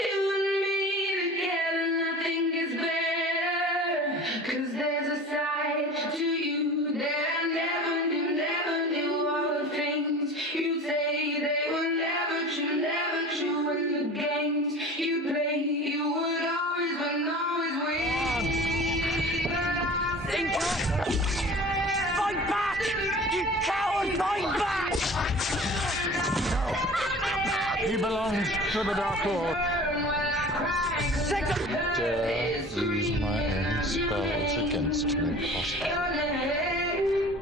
You and me together, nothing gets better. 'Cause there's a side to you that I never knew. All the things you say, they were never true. And the games you play, you would always win, always win. Fight back! You coward! Fight back! He belongs to the Dark Lord. Take Dare use my own spells against me, possibly.